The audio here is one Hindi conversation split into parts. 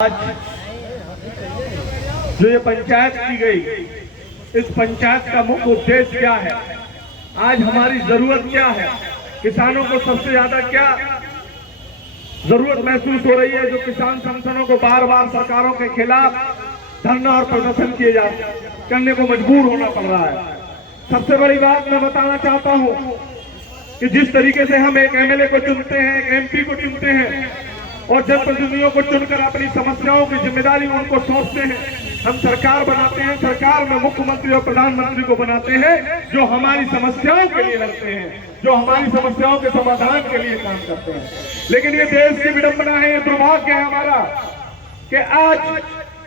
आज जो ये पंचायत की गई, इस पंचायत का मुख्य उद्देश्य क्या है? आज हमारी जरूरत क्या है? किसानों को सबसे ज्यादा क्या जरूरत महसूस हो रही है? जो किसान संगठनों को बार बार सरकारों के खिलाफ धरना और प्रदर्शन करने को मजबूर होना पड़ रहा है। सबसे बड़ी बात मैं बताना चाहता हूं कि जिस तरीके से हम एक एमएलए को चुनते हैं, एक एमपी को चुनते हैं और जनप्रतिनिधियों को चुनकर अपनी समस्याओं की जिम्मेदारी उनको सौंपते हैं, हम सरकार बनाते हैं, सरकार में मुख्यमंत्री और प्रधानमंत्री को बनाते हैं जो हमारी समस्याओं के लिए लड़ते हैं, जो हमारी समस्याओं के समाधान के लिए काम करते हैं। लेकिन ये देश की विडंबना है, ये दुर्भाग्य है हमारा कि आज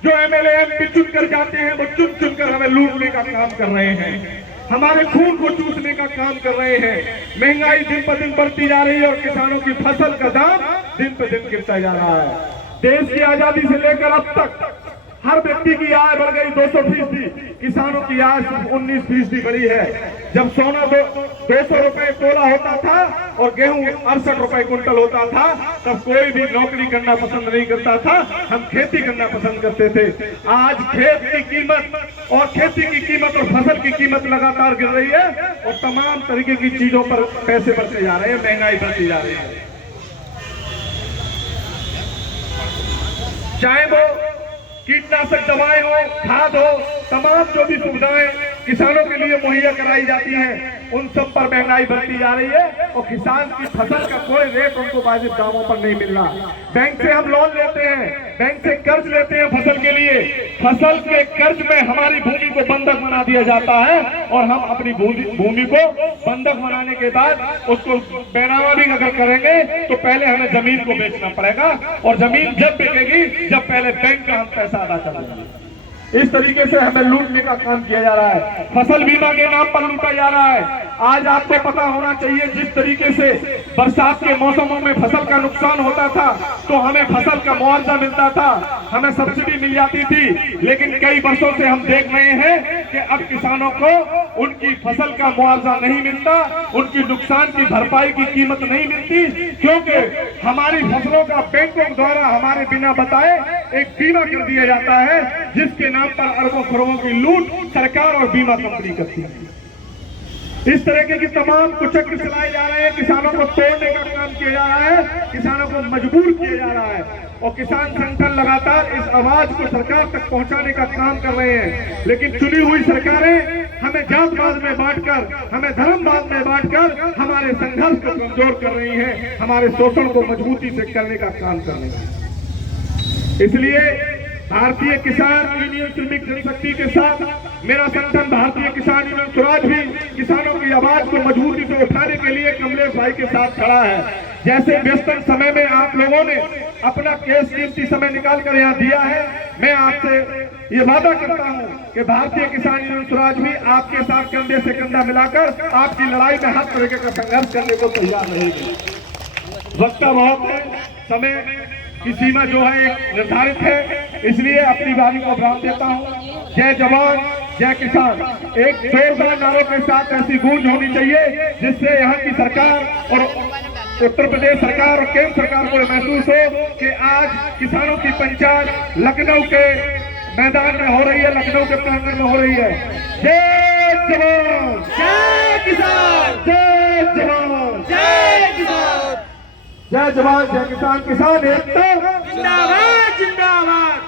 जो एमएलए एमपी चुनकर जाते हैं वो चुनकर हमें लूटने का काम कर रहे हैं, हमारे खून को चूसने का काम कर रहे हैं। महंगाई दिन पर दिन बढ़ती जा रही है और किसानों की फसल का दाम दिन पर दिन गिरता जा रहा है। देश की आजादी से लेकर अब तक हर व्यक्ति की आय बढ़ गई 200%, किसानों की आय 19% बढ़ी है। जब सोना 200 रुपए तोला होता था और गेहूं 68 रुपए कुंटल होता था, तब कोई भी नौकरी करना पसंद नहीं करता था, हम खेती करना पसंद करते थे। आज खेत की कीमत और खेती की कीमत और फसल की कीमत लगातार गिर रही है और तमाम तरीके की चीजों पर पैसे बढ़ते जा रहे हैं, महंगाई बढ़ती जा रही है। चाहे वो कीटनाशक दवाएं हो, खाद हो, तमाम जो भी सुविधाएं किसानों के लिए मुहैया कराई जाती हैं, उन सब पर महंगाई बढ़ती जा रही है और किसान की फसल का कोई रेट उनको वाजिब दामों पर नहीं मिल रहा। बैंक से हम लोन लेते हैं, बैंक से कर्ज लेते हैं फसल के लिए, फसल के कर्ज में हमारी भूमि को बंधक बना दिया जाता है और हम अपनी भूमि को बंधक बनाने के बाद उसको बेनामा भी अगर करेंगे तो पहले हमें जमीन को बेचना पड़ेगा और जमीन जब बिकेगी जब पहले बैंक का हम पैसा अदा कर देंगे। इस तरीके से हमें लूटने का काम किया जा रहा है, फसल बीमा के नाम पर लूटा जा रहा है। आज आपको पता होना चाहिए, जिस तरीके से बरसात के मौसमों में फसल का नुकसान होता था तो हमें फसल का मुआवजा मिलता था, हमें सब्सिडी मिल जाती थी। लेकिन कई वर्षों से हम देख रहे हैं कि अब किसानों को उनकी फसल का मुआवजा नहीं मिलता, उनकी नुकसान की भरपाई की कीमत नहीं मिलती, क्योंकि हमारी फसलों का बैंकों द्वारा हमारे बिना बताए एक बीमा कर दिया जाता है, जिसके नाम पर अरबों करोड़ों की लूट सरकार और बीमा कंपनी करती है। इस तरह की तमाम कुचक्र चलाए जा रहे हैं, किसानों को तोड़ने का काम किया जा रहा है, किसानों को मजबूर किया जा रहा है और किसान संगठन लगातार इस आवाज को सरकार तक पहुंचाने का काम कर रहे हैं। लेकिन चुनी हुई सरकारें हमें जातवाद में बांटकर, हमें धर्मवाद में बांटकर हमारे संघर्ष को कमजोर कर रही हैं, हमारे शोषण को मजबूती से करने का काम कर रही हैं। इसलिए भारतीय किसान यूनियन श्रमिक जनशक्ति के साथ मेरा संगठन भारतीय किसान यूनियन स्वराज भी किसानों की आवाज को मजबूती से उठाने के लिए कमलेश भाई के साथ खड़ा है। जैसे व्यस्तम समय में आप लोगों ने अपना कीमती समय निकाल कर यहाँ दिया है, मैं आपसे ये वादा करता हूँ कि भारतीय किसान यूनियन स्वराज भी आपके साथ कंधे से कंधा मिलाकर आपकी लड़ाई में हर तरीके का संघर्ष करने को तैयार रहेगी। वक्त बहुत है, समय की सीमा जो है एक निर्धारित है, इसलिए अपनी बारी को विराम देता हूँ। जय जवान जय किसान, एक जोरदार नारों के साथ ऐसी गूंज होनी चाहिए जिससे यहाँ की सरकार और उत्तर प्रदेश सरकार और केंद्र सरकार को महसूस हो कि आज किसानों की पंचायत लखनऊ के मैदान में हो रही है, लखनऊ के प्रांगण में हो रही है। जय जवान जय किसान, जय जवान जय किसान, जय जवान जय किसान, किसान एकता जिंदाबाद जिंदाबाद।